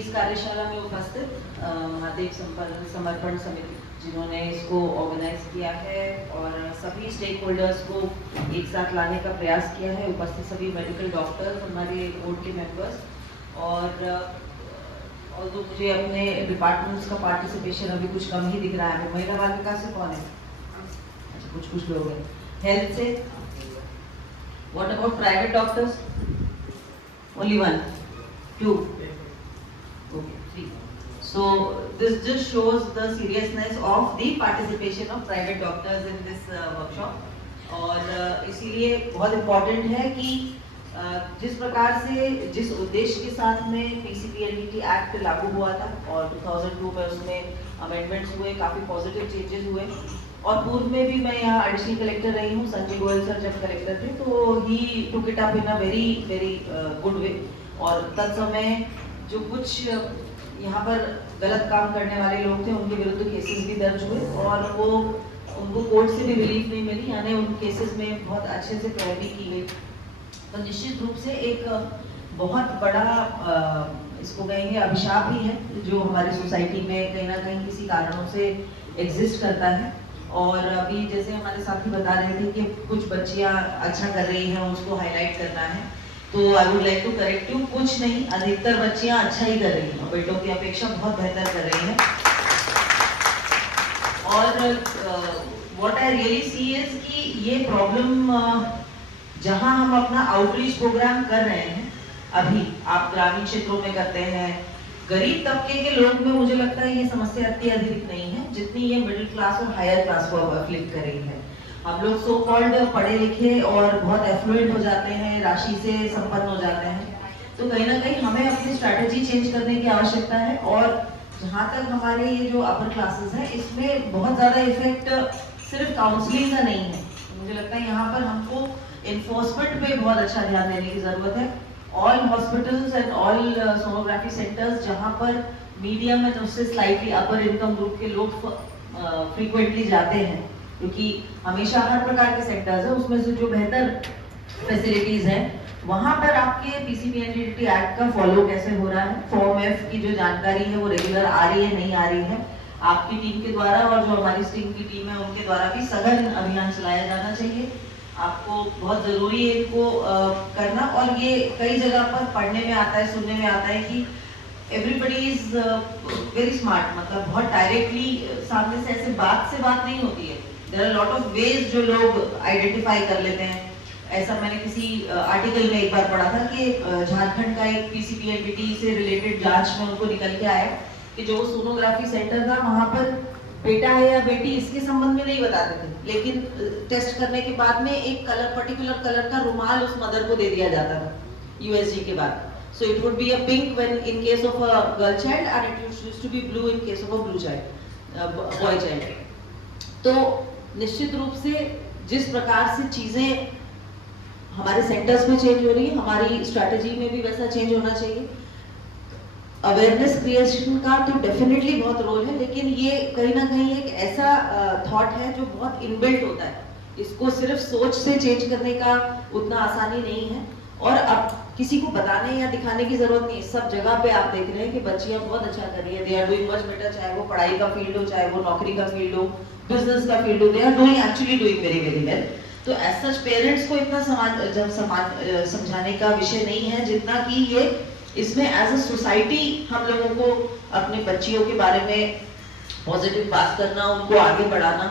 इस कार्यशाला में उपस्थित महादेव समर्पण समिति जिन्होंने इसको ऑर्गेनाइज किया है और सभी स्टेक होल्डर्स को एक साथ लाने का प्रयास किया है, उपस्थित सभी मेडिकल डॉक्टर्स, हमारे बोर्ड के मेंबर्स और तो मुझे अपने डिपार्टमेंट्स का पार्टिसिपेशन अभी कुछ कम ही दिख रहा है। महिला बाल विकास से कौन है? अच्छा, कुछ लोग हैं। हेल्थ से what about private doctors? Only 1 2 Okay, 3. So this just shows the seriousness of the participation of private doctors in this workshop. और इसीलिए बहुत इम्पोर्टेंट है कि जिस प्रकार से जिस उद्देश्य के साथ में PCPNDT एक्ट लागू हुआ था और 2002 में उसमें अमेंडमेंट्स हुए, काफ़ी पॉजिटिव चेंजेस हुए और पूर्व में भी मैं यहाँ एडिशनल कलेक्टर रही हूँ। संजय गोयल सर जब कलेक्टर थे तो he took it up in a very very good way और तत्समय जो कुछ यहाँ पर गलत काम करने वाले लोग थे उनके विरुद्ध केसेस भी दर्ज हुए और वो उनको कोर्ट से भी रिलीफ नहीं मिली, यानी उन केसेस में बहुत अच्छे से पैरवी की गई। तो निश्चित रूप से एक बहुत बड़ा इसको कहेंगे अभिशाप ही है जो हमारी सोसाइटी में कहीं ना कहीं किसी कारणों से एग्जिस्ट करता है। और अभी जैसे हमारे साथी बता रहे थे कि कुछ बच्चियां अच्छा कर रही हैं, उसको हाईलाइट करना है, तो I would like to correct you, कुछ नहीं, अधिकतर बच्चियां अच्छा ही कर रही हैं, बेटों की अपेक्षा बहुत बेहतर कर रही हैं। और what I really see is कि ये प्रॉब्लम जहां हम अपना आउटरीच प्रोग्राम कर रहे हैं, अभी आप ग्रामीण क्षेत्रों में करते हैं, गरीब तबके के लोग में मुझे लगता है ये समस्या इतनी अधिक नहीं है जितनी ये मिडिल क्लास और हायर क्लास को अफ्लिक्ट कर रही है। हम लोग सो कॉल्ड पढ़े लिखे और बहुत एफ्लुएंट हो जाते हैं, राशि से संपन्न हो जाते हैं, तो कहीं ना कहीं हमें अपनी स्ट्रैटेजी चेंज करने की आवश्यकता है। और जहाँ तक हमारे ये जो अपर क्लासेस हैं इसमें बहुत ज़्यादा इफेक्ट सिर्फ काउंसलिंग का नहीं है, मुझे लगता है यहाँ पर हमको इन्फोर्समेंट पे बहुत अच्छा ध्यान देने की ज़रूरत है। All hospitals and all sonography centres जहाँ पर मीडियम एंड उससे स्लाइटली अपर इनकम ग्रुप के लोग फ्रीक्वेंटली जाते हैं, क्योंकि हमेशा हर प्रकार के सेक्टर्स हैं उसमें से जो बेहतर फैसिलिटीज हैं वहां पर आपके PCPNDT एक्ट का फॉलो कैसे हो रहा है, फॉर्म F की जो जानकारी है वो रेगुलर आ रही है, नहीं आ रही है, आपकी टीम के द्वारा और जो हमारी स्टिंग की टीम है उनके द्वारा भी सघन अभियान चलाया जाना चाहिए। आपको बहुत जरूरी है इनको करना। और ये कई जगह पर पढ़ने में आता है, सुनने में आता है कि एवरीबडी इज वेरी स्मार्ट, मतलब बहुत डायरेक्टली सामने से ऐसे बात नहीं होती है। There are lot of ways जो लोग आइडेंटिफाई कर लेते हैं। ऐसा मैंने किसी आर्टिकल में एक बार पढ़ा था कि झारखंड का एक PCPNDT से रिलेटेड जांच में उनको निकल के आया कि जो सोनोग्राफी सेंटर था वहां पर बेटा है या बेटी इसके संबंध में नहीं बताते थे, लेकिन टेस्ट करने के बाद में एक पर्टिकुलर कलर का रुमाल उस मदर को दे दिया जाता था USG के बाद। So it would be a pink when in case of a girl child and it used to be blue in case of a blue child, boy child. तो निश्चित रूप से जिस प्रकार से चीजें हमारे सेंटर्स में चेंज हो रही है, हमारी स्ट्रैटेजी में भी वैसा चेंज होना चाहिए। अवेयरनेस क्रिएशन का तो डेफिनेटली बहुत रोल है, लेकिन ये कहीं ना कहीं एक ऐसा थॉट है जो बहुत इनबिल्ट होता है, इसको सिर्फ सोच से चेंज करने का उतना आसानी नहीं है। और अब किसी को बताने या दिखाने की जरूरत नहीं, सब जगह पे आप देख रहे हैं कि बच्चियां बहुत अच्छा कर रही है, they are doing much better, चाहे वो पढ़ाई का फील्ड हो, चाहे वो नौकरी का फील्ड हो, बिजनेस का फील्ड हो, they are doing actually doing very very well. तो एज सच पेरेंट्स को इतना समझाने का विषय नहीं है जितना कि ये इसमें एज अ सोसाइटी हम लोगों को अपने बच्चियों के बारे में पॉजिटिव बात करना, उनको आगे बढ़ाना,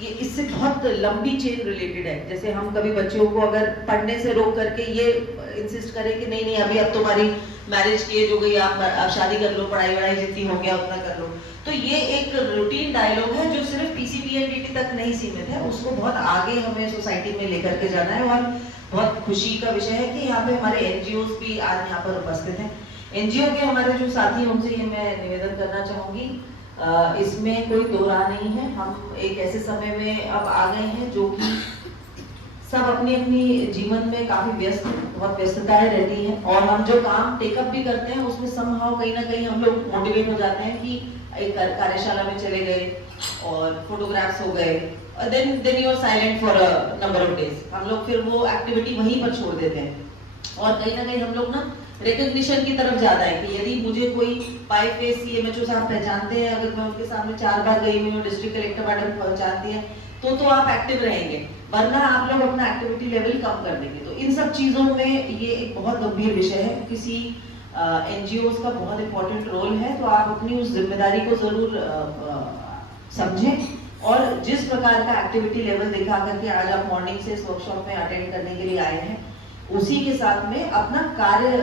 ये इससे बहुत लंबी चेन रिलेटेड है। जैसे हम कभी बच्चियों को अगर पढ़ने से रोक करके ये इंसिस्ट करें कि नहीं अभी अब तुम्हारी मैरिज की एज हो गई, आप शादी कर लो, पढ़ाई वढ़ाई जितनी हो गया उतना कर लो, तो ये एक रूटीन डायलॉग है जो सिर्फ PCPNDT तक नहीं सीमित है, उसको बहुत आगे हमें सोसाइटी में लेकर के जाना है। और बहुत खुशी का विषय है कि यहाँ पे हमारे NGOs भी आज यहाँ पर उपस्थित हैं। NGO के हमारे जो साथी हैं उनसे ये मैं निवेदन करना चाहूंगी, इसमें कोई दो राह नहीं है, हम एक ऐसे समय में अब आ गए हैं जो कि सब अपनी अपनी जीवन में काफी व्यस्त हैं, बहुत व्यस्तताएं रहती हैं, और हम जो काम टेकअप भी करते हैं उसमें समहाउ कहीं ना कहीं हम लोग मोटिवेट हो जाते हैं कि एक कार्यशाला में चले गए और फोटोग्राफ्स हो गए, और then you are silent for a number of days, हम लोग फिर वो एक्टिविटी वहीं पर छोड़ देते हैं। और कहीं ना कहीं हम लोग ना रिकग्निशन की तरफ ज्यादा है कि यदि मुझे कोई बाई फेस सीएमएचओ साहब पहचानते हैं, अगर मैं उनके सामने 4 बार गई हुई हूँ, डिस्ट्रिक्ट कलेक्टर मैडम पहचानती हैं, तो आप एक्टिव रहेंगे, वरना आप लोग अपना एक्टिविटी लेवल कम कर देंगे। तो इन सब चीजों में ये एक बहुत गंभीर विषय है, किसी एनजीओ का बहुत इंपॉर्टेंट रोल है, तो आप अपनी उस जिम्मेदारी को जरूर समझें और जिस प्रकार का एक्टिविटी लेवल दिखा करके आज आप मॉर्निंग से इस वर्कशॉप में अटेंड करने के लिए आए हैं, उसी के साथ में अपना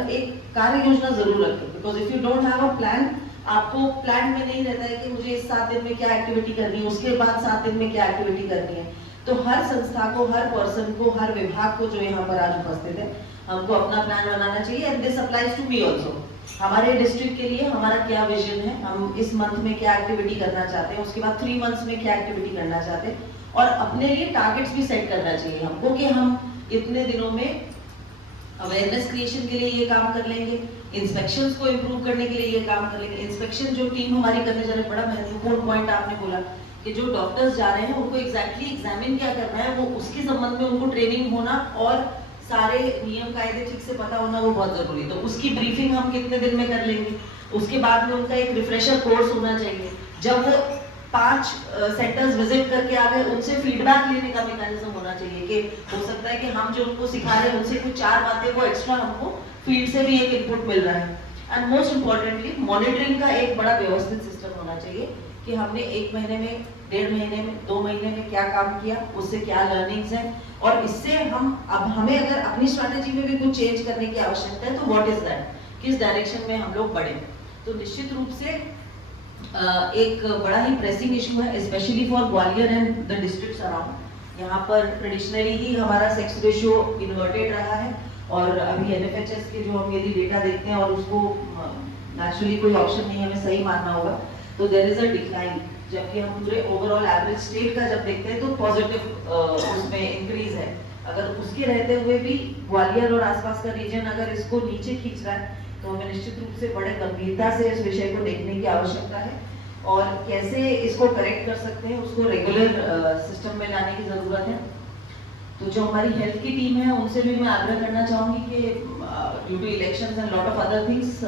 एक कार्य योजना जरूर रखें। Because if you don't have a plan, आपको प्लान में नहीं रहता है कि मुझे इस 7 दिन में क्या एक्टिविटी करनी है, उसके बाद 7 दिन में क्या एक्टिविटी करनी है। तो हर संस्था को, हर पर्सन को, हर विभाग को जो यहाँ पर आज उपस्थित है, हमको अपना प्लान बनाना चाहिए। And this applies to me also. हमारे डिस्ट्रिक्ट के लिए हमारा क्या विजन है, हम इस मंथ में क्या एक्टिविटी करना चाहते हैं, उसके बाद 3 मंथ्स में क्या एक्टिविटी करना चाहते हैं, और अपने लिए टारगेट्स भी सेट करना चाहिए हमको कि हम इतने दिनों में अवेयरनेस क्रिएशन के लिए ये काम कर लेंगे, इंस्पेक्शंस को इम्प्रूव करने के लिए ये काम कर लेंगे। इंस्पेक्शन जो टीम हमारी करने जा रही है, बड़ा महत्वपूर्ण पॉइंट आपने बोला कि जो डॉक्टर्स जा रहे हैं उनको एग्जैक्टली एग्जामिन क्या करना है, वो उसके संबंध में उनको ट्रेनिंग होना और सारे नियम कायदे ठीक से पता होना वो बहुत जरूरी है। तो उसकी ब्रीफिंग हम कितने दिन में कर लेंगे, उसके बाद में उनका एक रिफ्रेशर कोर्स होना चाहिए। जब वो 5 सेंटर्स विजिट करके आ गए, उनसे फीडबैक लेने का मैकेनिज्म होना चाहिए कि हो सकता है कि हम जो उनको सिखा रहे हैं उनसे कुछ 4 बातें वो एक्स्ट्रा हमको फील्ड से भी एक इनपुट मिल रहा है। एंड मोस्ट इम्पोर्टेंटली मॉनिटरिंग का एक बड़ा व्यवस्थित सिस्टम होना चाहिए कि हमने 1 महीने में, 1.5 महीने में, 2 महीने में क्या काम किया, उससे क्या लर्निंग्स हैं, और इससे हम अब हमें अगर अपनी स्ट्रैटेजी में भी कुछ चेंज करने की आवश्यकता है तो व्हाट इज दैट, किस डायरेक्शन में हम लोग बढ़े। तो निश्चित रूप से एक बड़ा ही प्रेसिंग इशू है, specially for Gwalior and the districts around. यहाँ पर ट्रेडिशनली ही हमारा सेक्स रेशियो इन्वर्टेड रहा है, और अभी एनएफएचएस के जो हम यदि डेटा देखते हैं और उसको नेचुरली कोई ऑप्शन नहीं हमें सही मानना होगा, तो देयर इज अ डिक्लाइन। जबकि हम पूरे ओवरऑल एवरेज स्टेट का जब देखते हैं तो पॉजिटिव उसमें इंक्रीज है। अगर उसके रहते हुए भी ग्वालियर और आसपास का रीजन अगर इसको नीचे खींच रहा है, तो हमें निश्चित रूप से बड़े गंभीरता से इस विषय को देखने की आवश्यकता है, और कैसे इसको करेक्ट कर सकते हैं, उसको रेगुलर सिस्टम में लाने की जरूरत है। तो जो हमारी हेल्थ की टीम है उनसे भी मैं आग्रह करना चाहूंगी कि due to elections and lot of other things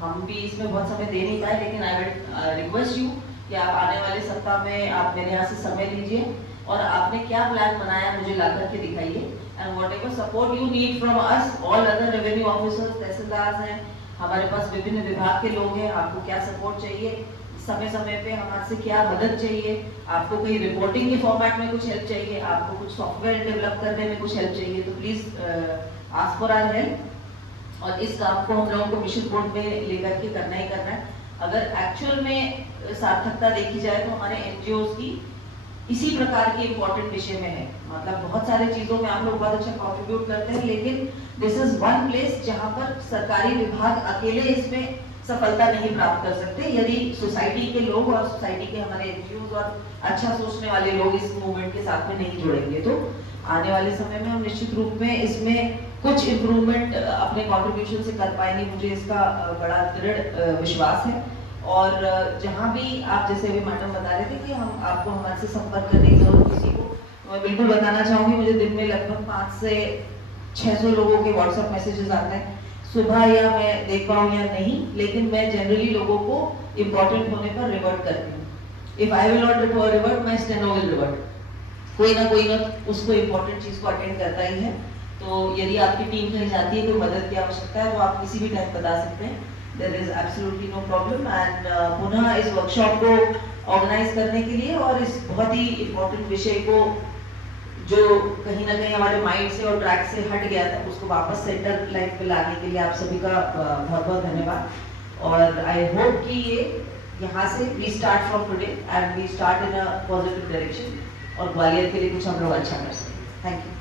हम भी इसमें बहुत समय दे नहीं पाए, लेकिन आई विल रिक्वेस्ट यू कि आप आने वाले सप्ताह में आप मेरे यहाँ से समय लीजिए और आपने क्या प्लान बनाया मुझे ला करके दिखाइए। And whatever support you need from us, all other revenue officers, tehsildar हैं, हमारे पास विभिन्न विभाग के लोग हैं, आपको क्या सपोर्ट चाहिए, समय समय पे हमारे से क्या मदद चाहिए, आपको कहीं रिपोर्टिंग के फॉर्मेट में कुछ हेल्प चाहिए, आपको कुछ सॉफ्टवेयर डेवलप करने में कुछ हेल्प चाहिए, तो please ask for our help. और इस काम को हम लोगों को मिशन बोर्ड में लेकर के करना ही करना है। अगर एक्चुअल में सार्थकता देखी जाए तो हमारे एनजीओ की इसी प्रकार की इंपॉर्टेंट विषय में है। मतलब बहुत सारे चीजों में आप लोग बहुत अच्छा कंट्रीब्यूट करते हैं, लेकिन दिस इज वन प्लेस जहां पर सरकारी विभाग अकेले इसमें सफलता नहीं प्राप्त कर सकते यदि सोसाइटी के लोग और सोसाइटी के हमारे एनजीओ और अच्छा सोचने वाले लोग इस मूवमेंट के साथ में नहीं जुड़ेंगे। तो आने वाले समय में हम निश्चित रूप में इसमें कुछ इम्प्रूवमेंट अपने कॉन्ट्रीब्यूशन से कर पाएंगे, मुझे इसका बड़ा दृढ़ विश्वास है। और जहाँ भी आप जैसे अभी मैडम बता रहे थे कि हम आपको हमारे से संपर्क करने की जरूरत किसी को, मैं बिल्कुल बताना चाहूंगी, मुझे दिन में लगभग 500 से 600 लोगों के व्हाट्सएप मैसेजेस आते हैं सुबह, या मैं देख पाऊँ या नहीं, लेकिन मैं जनरली लोगों को इम्पोर्टेंट होने पर रिवर्ट करती हूँ। If I will not revert, my steno will revert. कोई ना उसको इम्पोर्टेंट चीज को अटेंड करता ही है। तो यदि आपकी टीम कहीं जाती है, कोई मदद की आवश्यकता है, तो आप किसी भी टाइम बता सकते हैं, there is absolutely no problem. And पुनः इस वर्कशॉप को ऑर्गेनाइज करने के लिए और इस बहुत ही इम्पोर्टेंट विषय को जो कहीं ना कहीं हमारे माइंड से और ट्रैक से हट गया था, उसको वापस सेंटर लाइफ पे लाने के लिए आप सभी का बहुत बहुत धन्यवाद। और आई होप कि ये यहाँ से we start from today and we start in a positive direction, और ग्वालियर के लिए कुछ हम लोग अच्छा कर सकें। Thank you.